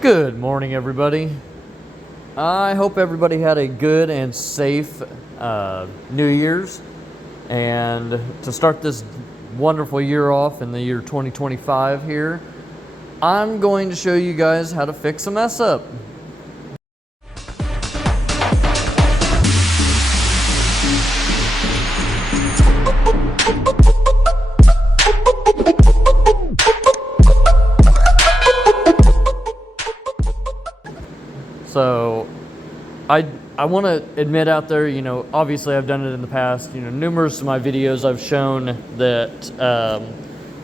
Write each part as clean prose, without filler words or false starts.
Good morning, everybody. I hope everybody had a good and safe New Year's. And to start this wonderful year off in the year 2025 here, I'm going to show you guys how to fix a mess up. So I want to admit out there, obviously I've done it in the past. Numerous of my videos I've shown that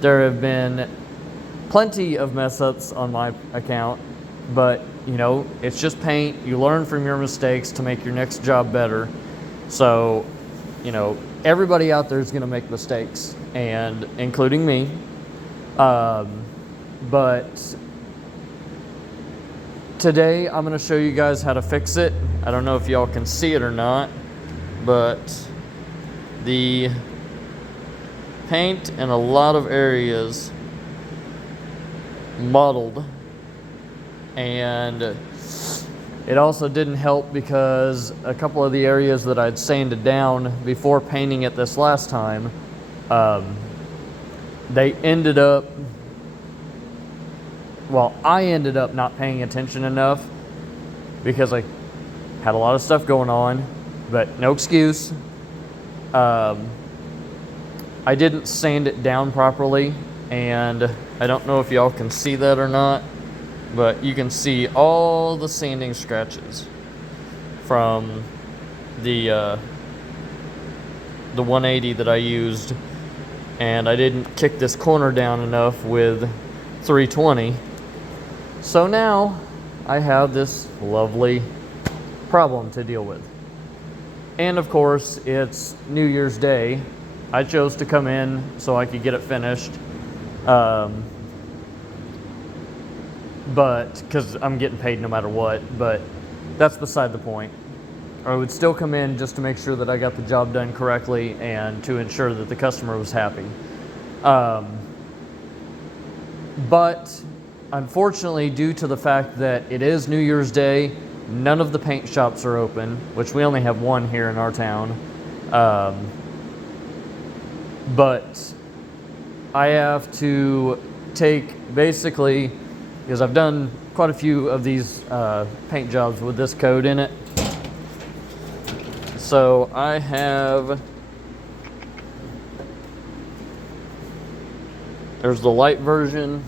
there have been plenty of mess ups on my account, but it's just paint. You learn from your mistakes to make your next job better. So, everybody out there is going to make mistakes, and including me. But today I'm going to show you guys how to fix it. I don't know if y'all can see it or not, but the paint in a lot of areas mottled, and it also didn't help because a couple of the areas that I'd sanded down before painting it this last time, I ended up not paying attention enough because I had a lot of stuff going on, but no excuse. I didn't sand it down properly, and I don't know if y'all can see that or not, but you can see all the sanding scratches from the 180 that I used, and I didn't kick this corner down enough with 320. So now I have this lovely problem to deal with. And of course, it's New Year's Day. I chose to come in so I could get it finished. But because I'm getting paid no matter what, but that's beside the point. I would still come in just to make sure that I got the job done correctly and to ensure that the customer was happy. But unfortunately, due to the fact that it is New Year's Day, none of the paint shops are open, which we only have one here in our town. But I have to take, basically, because I've done quite a few of these paint jobs with this code in it. So I have, there's the light version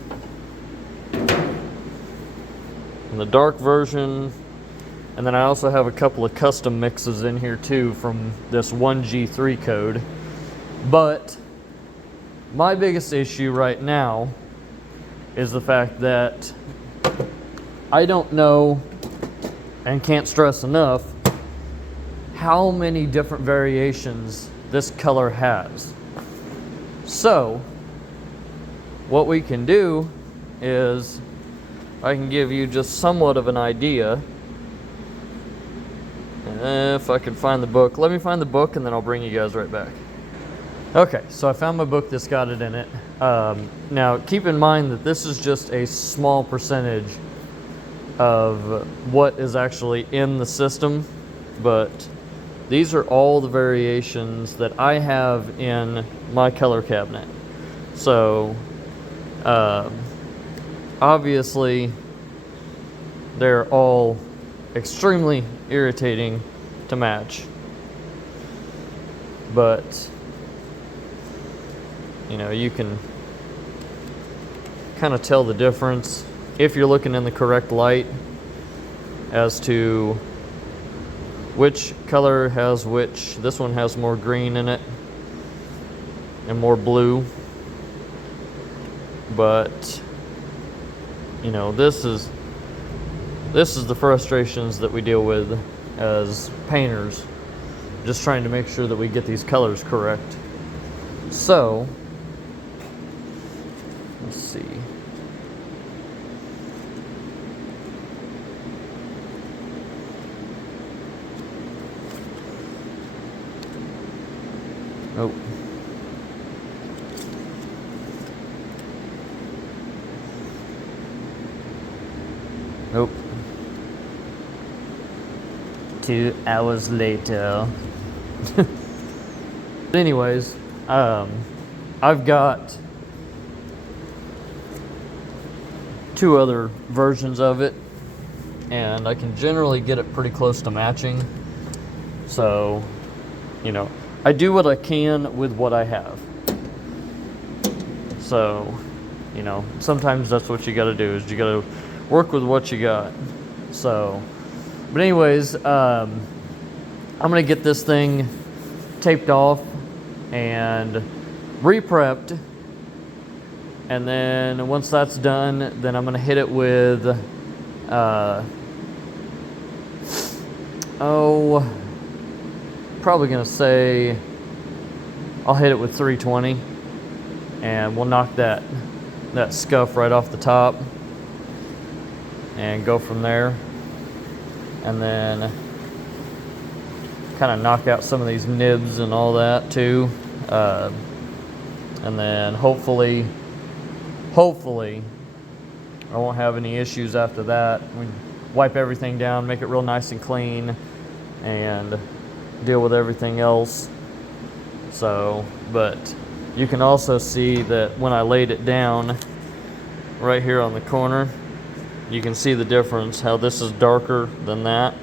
and the dark version, and then I also have a couple of custom mixes in here too from this 1G3 code. But my biggest issue right now is the fact that I don't know and can't stress enough how many different variations this color has. So what we can do is I can give you just somewhat of an idea. If I can find the book. Let me find the book and then I'll bring you guys right back. Okay, so I found my book that's got it in it. Now, keep in mind that this is just a small percentage of what is actually in the system, but these are all the variations that I have in my color cabinet. So, obviously, they're all extremely irritating to match, but you can kind of tell the difference if you're looking in the correct light as to which color has which. This one has more green in it and more blue, but this is the frustrations that we deal with as painters, just trying to make sure that we get these colors correct. So let's see. Oh. Nope. 2 hours later. Anyways, I've got 2 other versions of it, and I can generally get it pretty close to matching. So, you know, I do what I can with what I have. So, you know, sometimes that's what you got to do, is you got to work with what you got. So, but anyways, I'm gonna get this thing taped off and re-prepped, and then once that's done, then I'm gonna hit it with probably gonna say I'll hit it with 320, and we'll knock that scuff right off the top and go from there, and then kind of knock out some of these nibs and all that too, and then hopefully I won't have any issues after that. We wipe everything down, make it real nice and clean, and deal with everything else. So, but you can also see that when I laid it down right here on the corner, you can see the difference, how this is darker than that.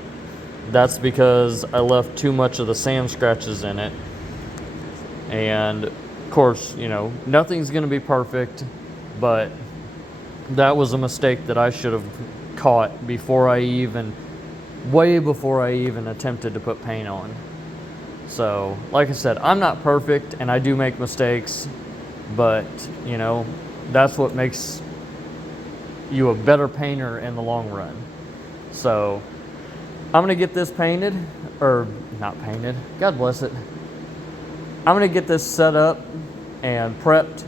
That's because I left too much of the sand scratches in it. And of course, you know, nothing's gonna be perfect, but that was a mistake that I should have caught way before I even attempted to put paint on. So, like I said, I'm not perfect and I do make mistakes, but you know, that's what makes you a better painter in the long run. So, I'm gonna get this painted, or not painted, God bless it. I'm gonna get this set up and prepped,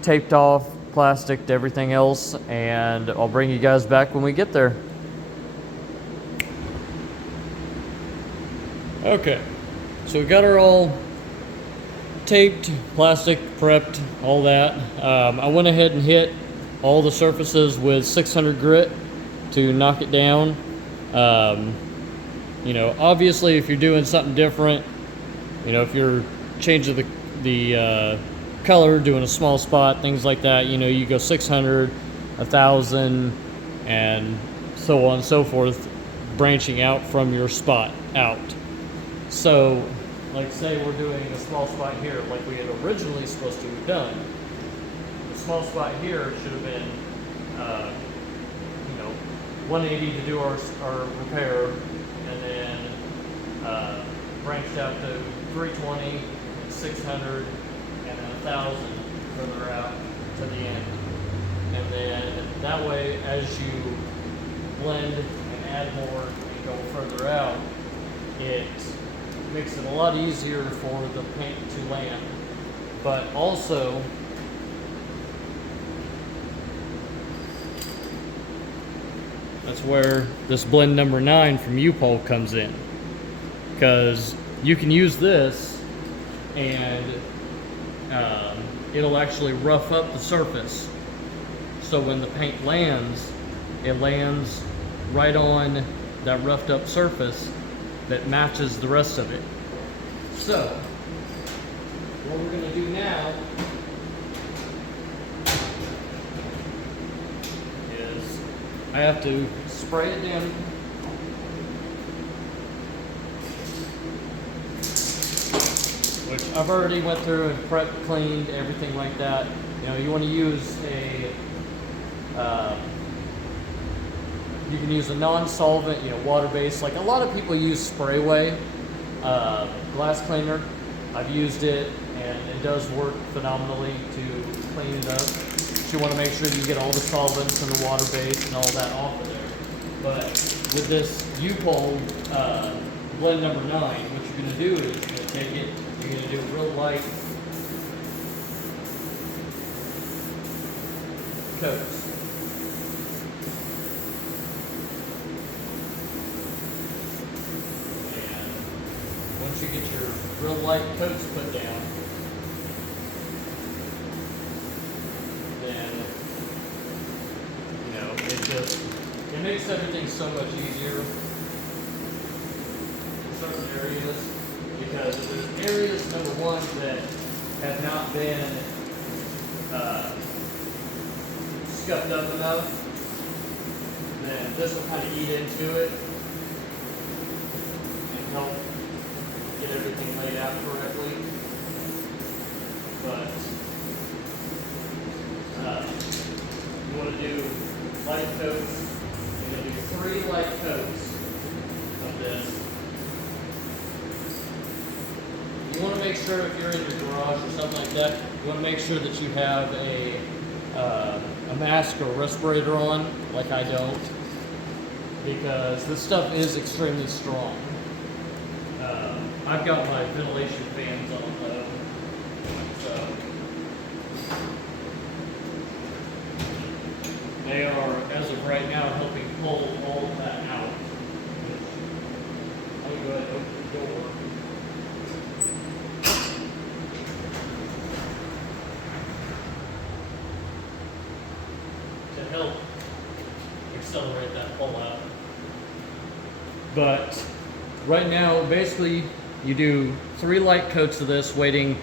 taped off, plasticed, everything else, and I'll bring you guys back when we get there. Okay, so we got her all taped, plastic, prepped, all that. I went ahead and hit all the surfaces with 600 grit to knock it down. You know, obviously if you're doing something different, you know, if you're changing the color, doing a small spot, things like that, you know, you go 600, 1,000, and so on and so forth, branching out from your spot out. So, like say we're doing a small spot here, like we had originally supposed to have done. The small spot here should have been, you know, 180 to do our repair, and then branched out to 320, 600, and then 1,000 further out to the end. And then that way, as you blend and add more and go further out, it makes it a lot easier for the paint to land. But also, that's where this blend number 9 from U-Pole comes in, because you can use this and it'll actually rough up the surface, so when the paint lands, it lands right on that roughed up surface that matches the rest of it. So what we're going to do now is I have to spray it down, which I've already went through and prepped, cleaned, everything like that. You know, you want to use you can use a non-solvent, you know, water-based. Like a lot of people use Sprayway glass cleaner. I've used it and it does work phenomenally to clean it up. But you want to make sure you get all the solvents and the water-based and all that off of there. But with this U-Pole blend number 9, what you're going to do is you're going to take it, you're going to do a real light coats. And once you get your real light coats put down, then, you know, it just it makes everything so much easier in certain areas, because if there's areas, number one, that have not been scuffed up enough, then this will kind of eat into it and help get everything laid out correctly. But you want to do light coats. You're going to do 3 light coats of this. You want to make sure, if you're in your garage or something like that, you want to make sure that you have a mask or respirator on, like I don't, because this stuff is extremely strong. I've got my ventilation fans on though, so they are, as of right now, helping pull all of that out. I'm going to go ahead and open the door. To help accelerate that pull out. But right now, basically, you do 3 light coats of this, waiting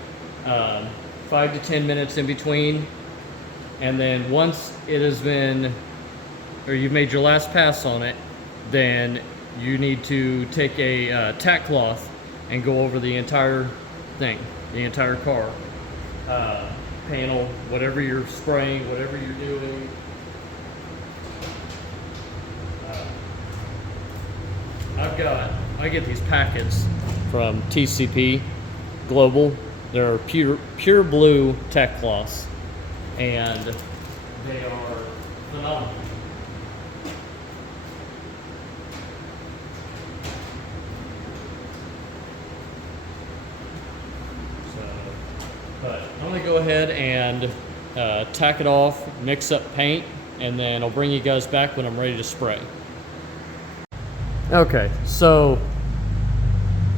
5 to 10 minutes in between. And then once it has been, or you've made your last pass on it, then you need to take a tack cloth and go over the entire thing, the entire car, panel, whatever you're spraying, whatever you're doing. I get these packets from TCP Global. They're pure blue tack cloths, and they are phenomenal. But I'm gonna go ahead and tack it off, mix up paint, and then I'll bring you guys back when I'm ready to spray. Okay, so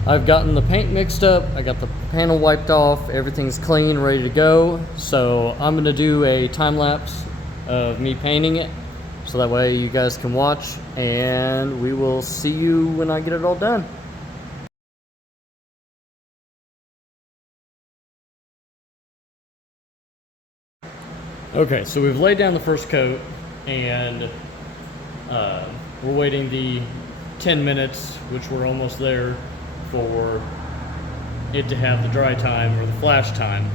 I've gotten the paint mixed up, I got the panel wiped off, everything's clean, ready to go. So I'm gonna do a time lapse of me painting it, so that way you guys can watch, and we will see you when I get it all done. Okay, so we've laid down the first coat, and we're waiting the 10 minutes, which we're almost there, for it to have the dry time or the flash time.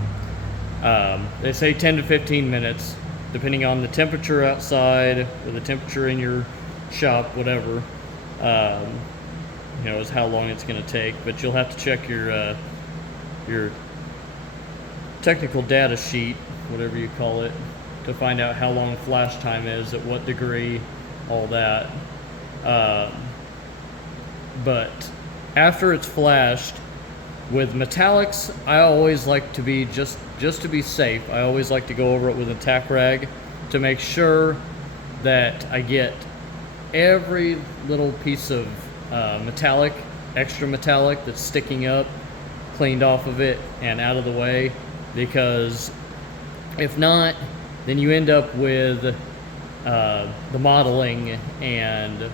They say 10 to 15 minutes, depending on the temperature outside or the temperature in your shop, whatever. You know, is how long it's going to take. But you'll have to check your technical data sheet, whatever you call it, to find out how long flash time is, at what degree, all that. But after it's flashed, with metallics, I always like to be, just to be safe, I always like to go over it with a tack rag to make sure that I get every little piece of metallic, extra metallic that's sticking up, cleaned off of it and out of the way, because if not, then you end up with the modeling, and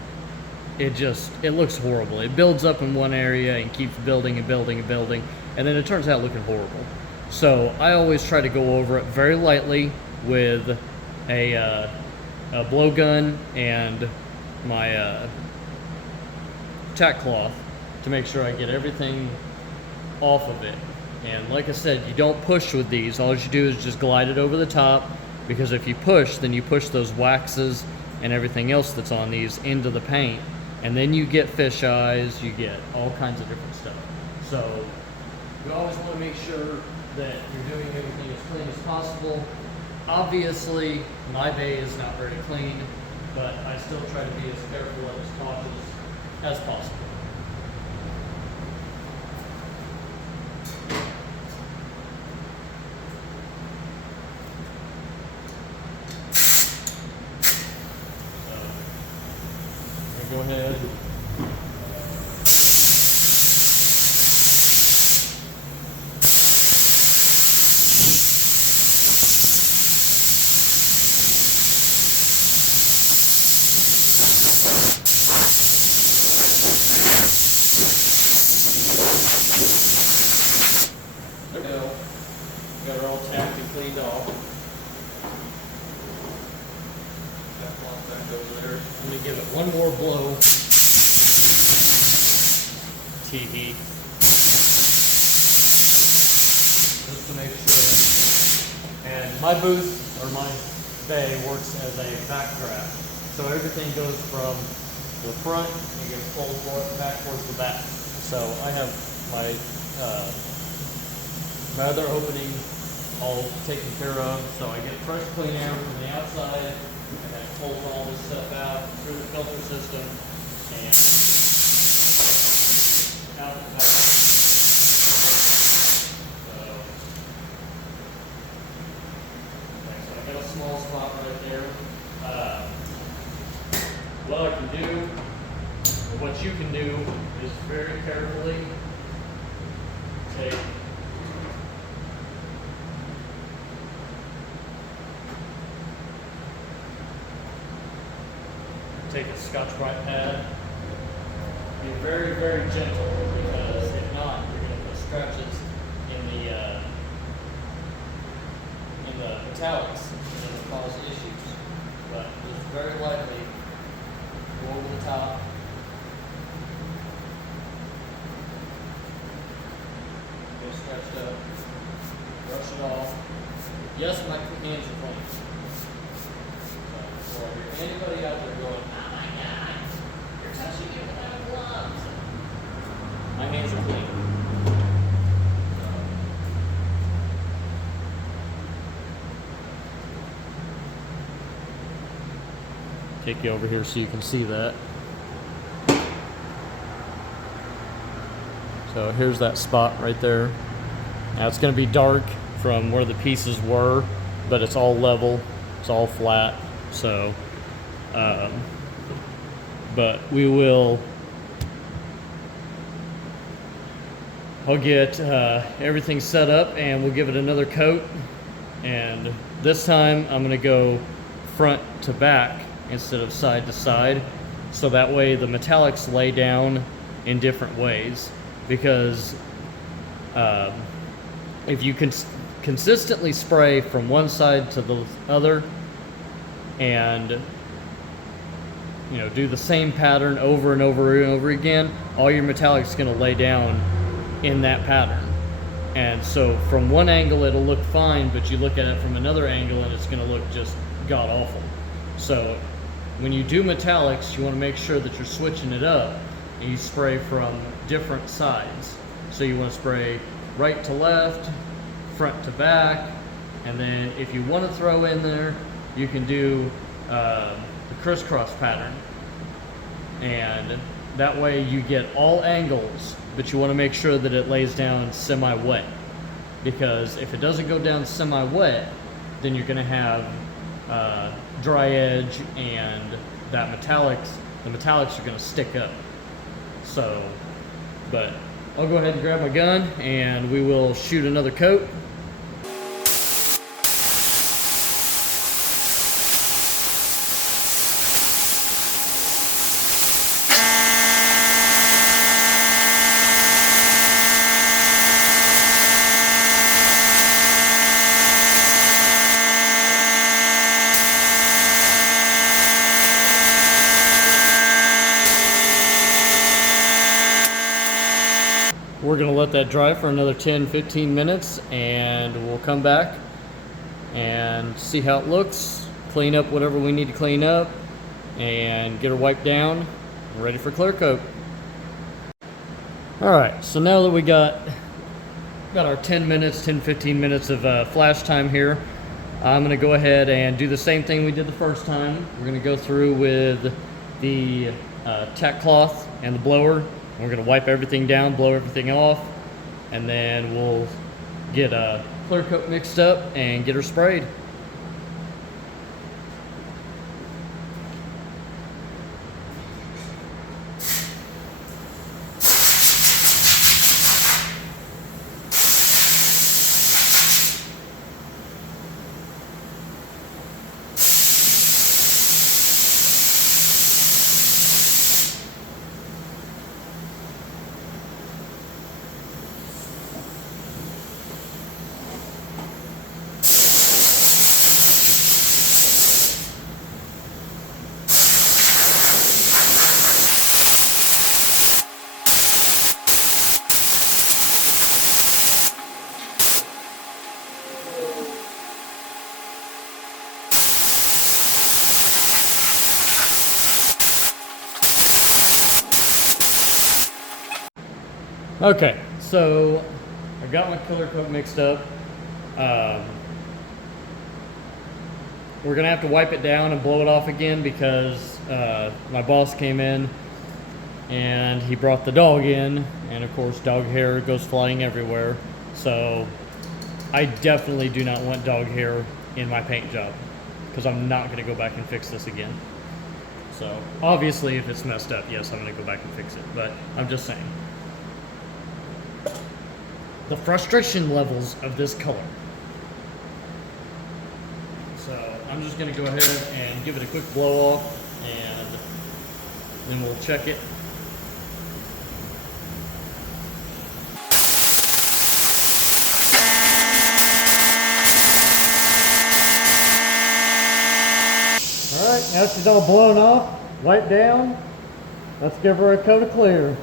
it looks horrible. It builds up in one area and keeps building and building and building, and then it turns out looking horrible. So I always try to go over it very lightly with a blowgun and my tack cloth to make sure I get everything off of it. And like I said, you don't push with these. All you do is just glide it over the top, because if you push, then you push those waxes and everything else that's on these into the paint, and then you get fish eyes, you get all kinds of different stuff. So you always want to make sure that you're doing everything as clean as possible. Obviously, my bay is not very clean, but I still try to be as careful and as cautious as possible. Go ahead. to give it one more blow. Tee-hee. Just to make sure. And my booth, or my bay, works as a backdraft. So everything goes from the front and gets pulled back towards the back. So I have my my other opening all taken care of. So I get fresh clean air from the outside, and then pulls all this stuff out through the filter system and out the back. So I got a small spot right there. What I can do, or what you can do, is very carefully take a Scotch-Brite pad. Be very, very gentle, because if not, you're going to put scratches in the metallics and it'll cause issues. But just very lightly go over the top. Get scratched up. Brush it off. Yes, my hands are clean. So if anybody out there going, oh my God, you're touching it without gloves. My hands are clean. Take you over here so you can see that. So here's that spot right there. Now it's going to be dark from where the pieces were, but it's all level, it's all flat. So, but we will, I'll get everything set up and we'll give it another coat. And this time I'm going to go front to back instead of side to side, so that way the metallics lay down in different ways. Because if you can consistently spray from one side to the other and do the same pattern over and over and over again, all your metallics is going to lay down in that pattern. And so from one angle it'll look fine, but you look at it from another angle and it's going to look just god awful. So when you do metallics, you want to make sure that you're switching it up and you spray from different sides. So you want to spray right to left, front to back, and then if you want to throw in there, you can do the crisscross pattern. And that way you get all angles, but you want to make sure that it lays down semi-wet. Because if it doesn't go down semi-wet, then you're going to have dry edge, and the metallics are going to stick up. So, but I'll go ahead and grab my gun and we will shoot another coat. We're going to let that dry for another 10-15 minutes and we'll come back and see how it looks, clean up whatever we need to clean up, and get her wiped down, ready for clear coat. Alright, so now that we got our 10-15 minutes of flash time here, I'm going to go ahead and do the same thing we did the first time. We're going to go through with the tack cloth and the blower. We're going to wipe everything down, blow everything off, and then we'll get a clear coat mixed up and get her sprayed. Okay, so I got my color coat mixed up. We're gonna have to wipe it down and blow it off again because my boss came in and he brought the dog in, and of course dog hair goes flying everywhere. So I definitely do not want dog hair in my paint job because I'm not gonna go back and fix this again. So obviously if it's messed up, yes, I'm gonna go back and fix it, but I'm just saying. The frustration levels of this color. So I'm just gonna go ahead and give it a quick blow off, and then we'll check it. All right, now she's all blown off, wiped down. Let's give her a coat of clear.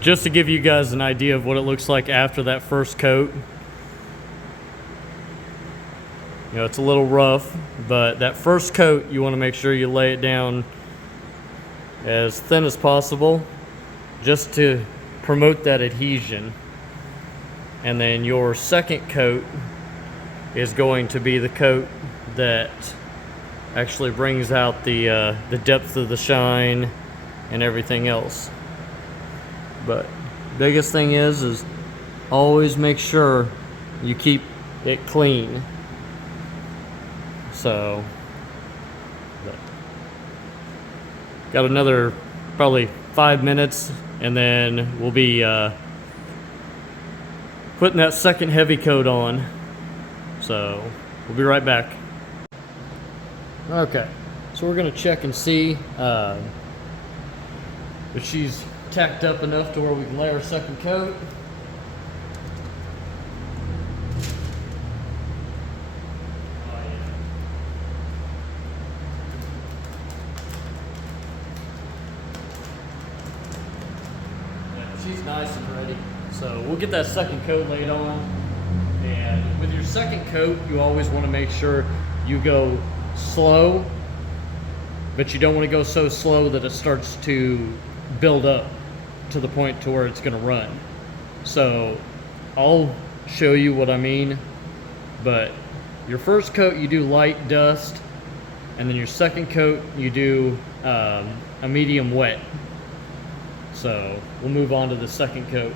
Just to give you guys an idea of what it looks like after that first coat. You know, it's a little rough, but that first coat, you want to make sure you lay it down as thin as possible just to promote that adhesion. And then your second coat is going to be the coat that actually brings out the depth of the shine and everything else. But biggest thing is always make sure you keep it clean. So got another probably 5 minutes, and then we'll be putting that second heavy coat on. So we'll be right back. Okay, so we're gonna check and see if she's tacked up enough to where we can lay our second coat. She's nice and ready. So we'll get that second coat laid on. And with your second coat, you always want to make sure you go slow, but you don't want to go so slow that it starts to build up to the point to where it's going to run. So I'll show you what I mean, but your first coat you do light dust, and then your second coat you do a medium wet. So we'll move on to the second coat.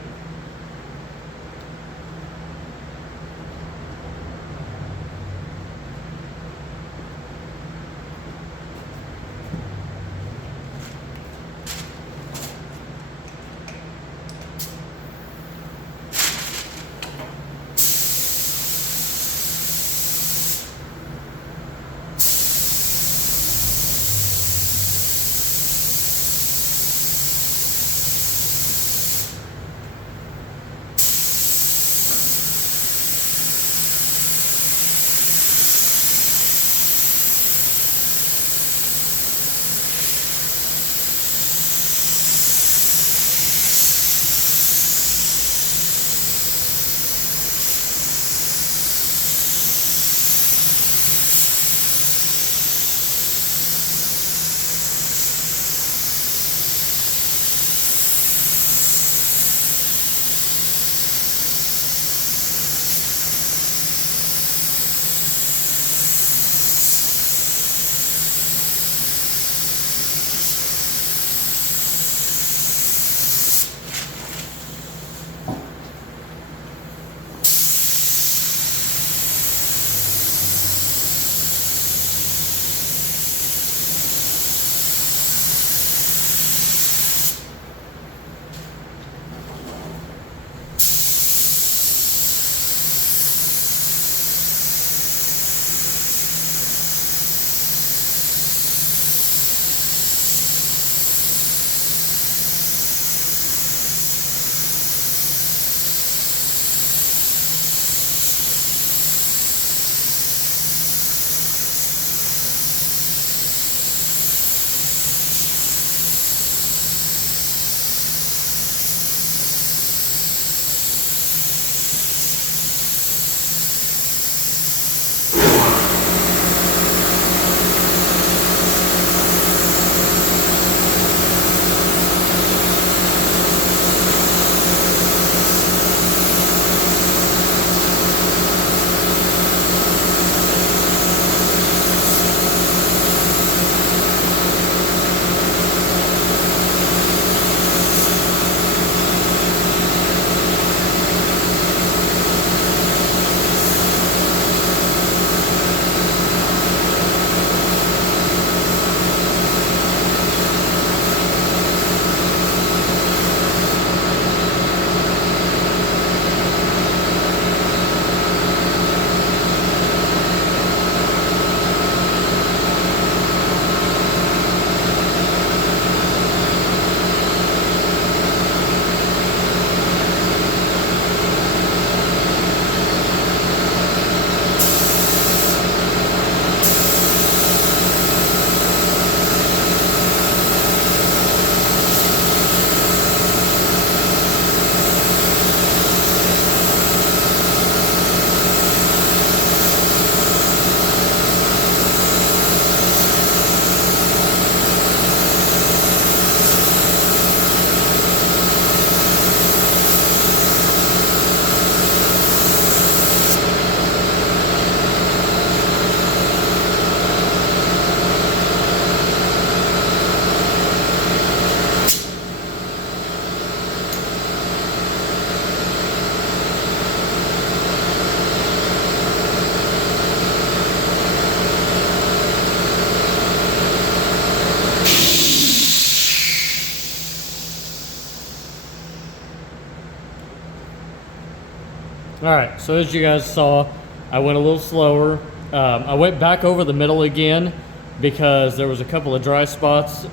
All right, so as you guys saw, I went a little slower. I went back over the middle again because there was a couple of dry spots.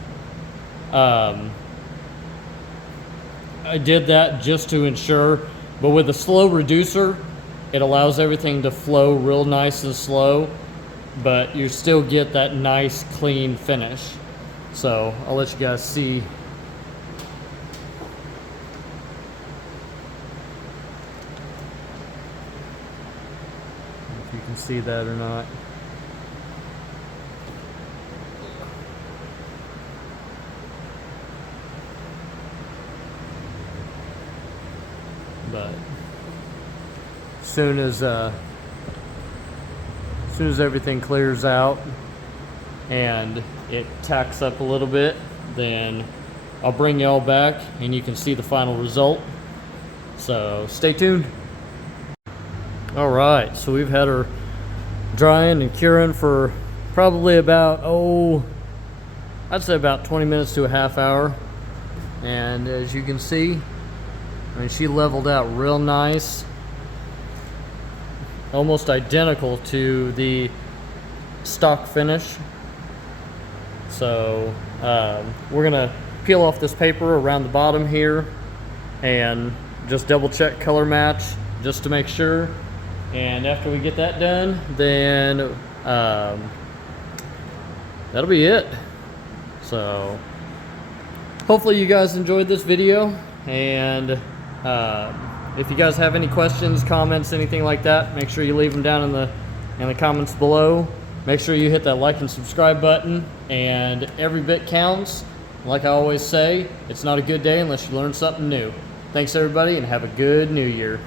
I did that just to ensure, but with a slow reducer, it allows everything to flow real nice and slow, but you still get that nice clean finish. So I'll let you guys see. If you can see that or not. But as soon as everything clears out and it tacks up a little bit, then I'll bring y'all back and you can see the final result. So stay tuned. All right, so we've had her drying and curing for probably about, I'd say about 20 minutes to a half hour. And as you can see, I mean, she leveled out real nice, almost identical to the stock finish. So we're gonna peel off this paper around the bottom here and just double check color match just to make sure. And after we get that done, then that'll be it. So hopefully you guys enjoyed this video, and if you guys have any questions, comments, anything like that, make sure you leave them down in the comments below. Make sure you hit that like and subscribe button, and every bit counts. Like I always say, it's not a good day unless you learn something new. Thanks everybody, and have a good new year.